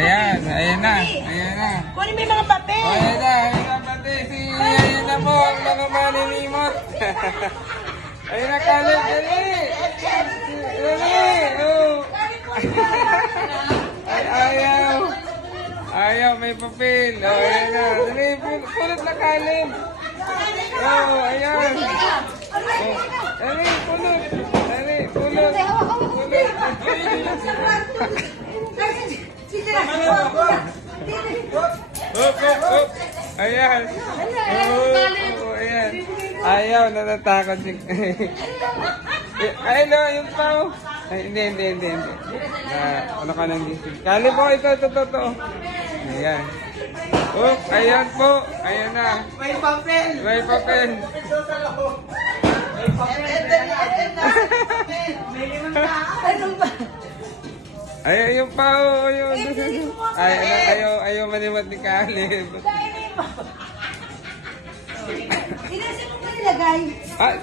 Ayan, ayan na. Ayan na. Kunin mo yung mga papel. Ayan na, ayan na pati. Ayan na po, ang mga maninimot. Ayan na, Caleb, dali. Dali, oh. Ayaw. Ayaw, may papel. Oh, ayan na. Dali, pulot na, Caleb. Oh, ayan. Oh, dali, pulot. Dali, pulot. Up. Ayan. Oh, ayan. Ayaw, natatakot si... Ay, no, yung pao. Ay, hindi. Ano ka nang gising? Kali po, ito. Ayan. Oh, ayan po. Ayan na. May papel. May papel. Ano ba? Ay, yung pao. Ayaw manimot ni Caleb. Inasin mo ba nilagay?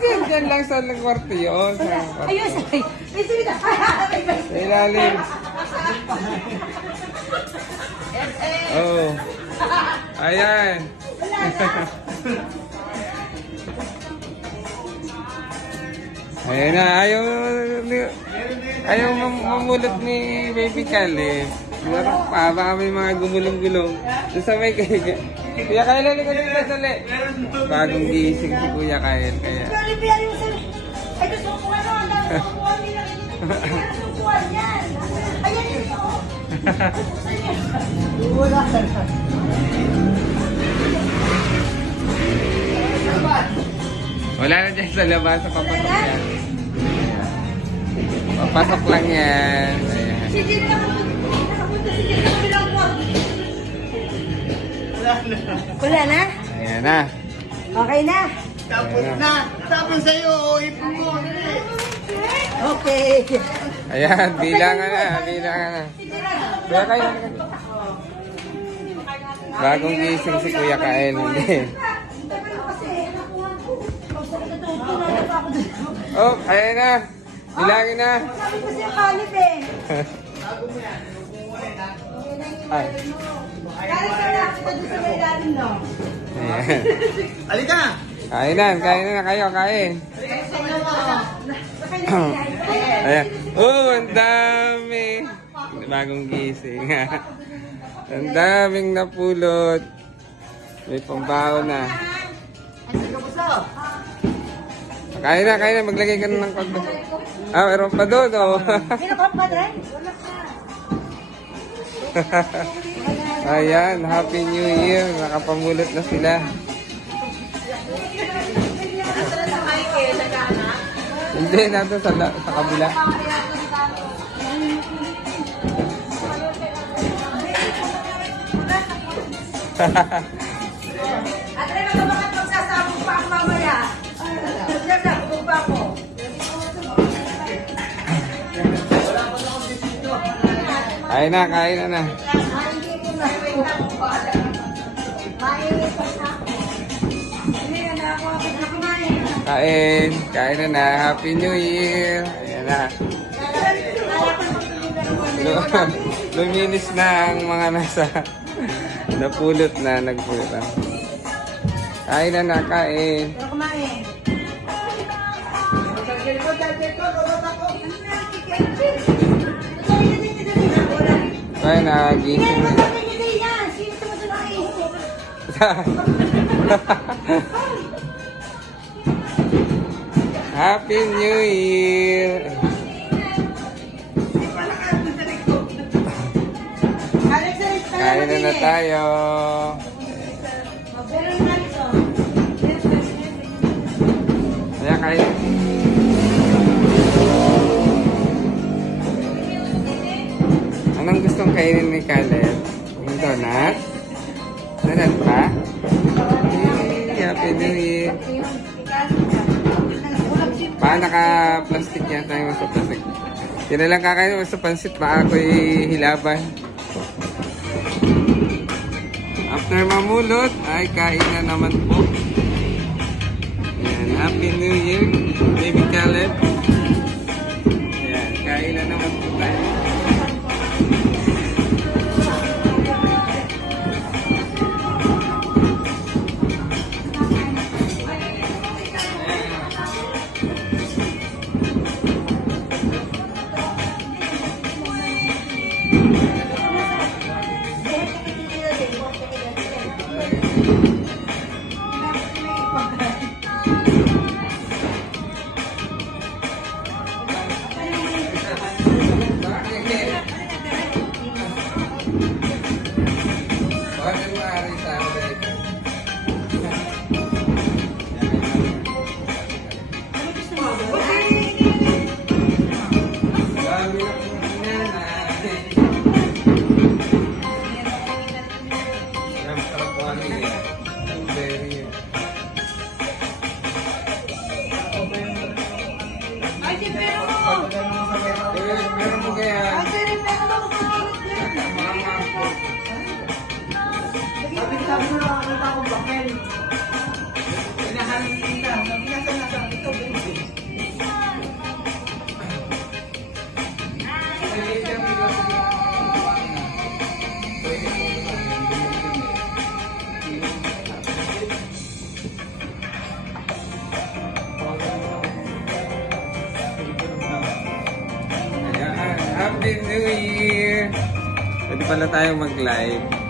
Dyan lang sa kwarto yun. Ayun, say. Isip na. Sa ilalim. Oh. Ayan. Ayan na. Ayaw mamulot ni Baby Caleb. Meron pa. Baka may mga gumulong-gulong. Doon sa may kaya. Kuya Kyle, halika dito sali. Bagong gising si Kuya Kyle. Kaya. Kalibiyan yung sa... Ay, gusto ko ano. Ang dami ko kuha nila. Gusto ko yan. Ayan yun o. Wala ka na. Wala na dyan sa labas. Papasok yan. Papasok lang yan. Ayan. Sige na nakapunta si Jim sa kabilang kwarto. Wala na? Ayan na. Okay na? Tapos na. Tapos sa'yo, ipon mo. Okay. Ayan, bilangan na. Kuya Kyle, halika. Bagong gising si Kuya Kyle. Hindi. Oh, ayan na. Bilangin na. Sabi ko siya Caleb eh. Ay. Caleb ka na. Kita doon sa may ilalim no. Ayan. Halika! Kain na kayo, kain. Ayan. Oh, ang dami. Bagong gising. Ang daming napulot. May pambaho na. Kain na. Maglagay ka na ng konti. Meron pa doon, oh. Pinakap pa din? Wala ka. Ayan, Happy New Year. Nakapamulot na sila. Hindi, nato sa kabila. At rin ako bakit magsasabog pa ako mamaya. Magsasabog pa ako. Kain na. Kain na. Happy New Year. Ayan na. Luminis na ang mga nasa napulot na nagpulot. Kain na. Pero kumain. Kain na, gising na. Happy New Year! Kain na tayo. Ayan, kain. Anong gustong kainin ni Caleb? Yung donut? Donut pa? Happy New Year! Naka-plastic yata yung sa plastic. Yan na lang kakain sa pansit. Baka ako'y hilaban. After mamulot, ay kain na naman po. Yan, Happy New Year, Baby Caleb. Yan, kain na naman po tayo. Happy New Year! Pwede pala tayo mag-live.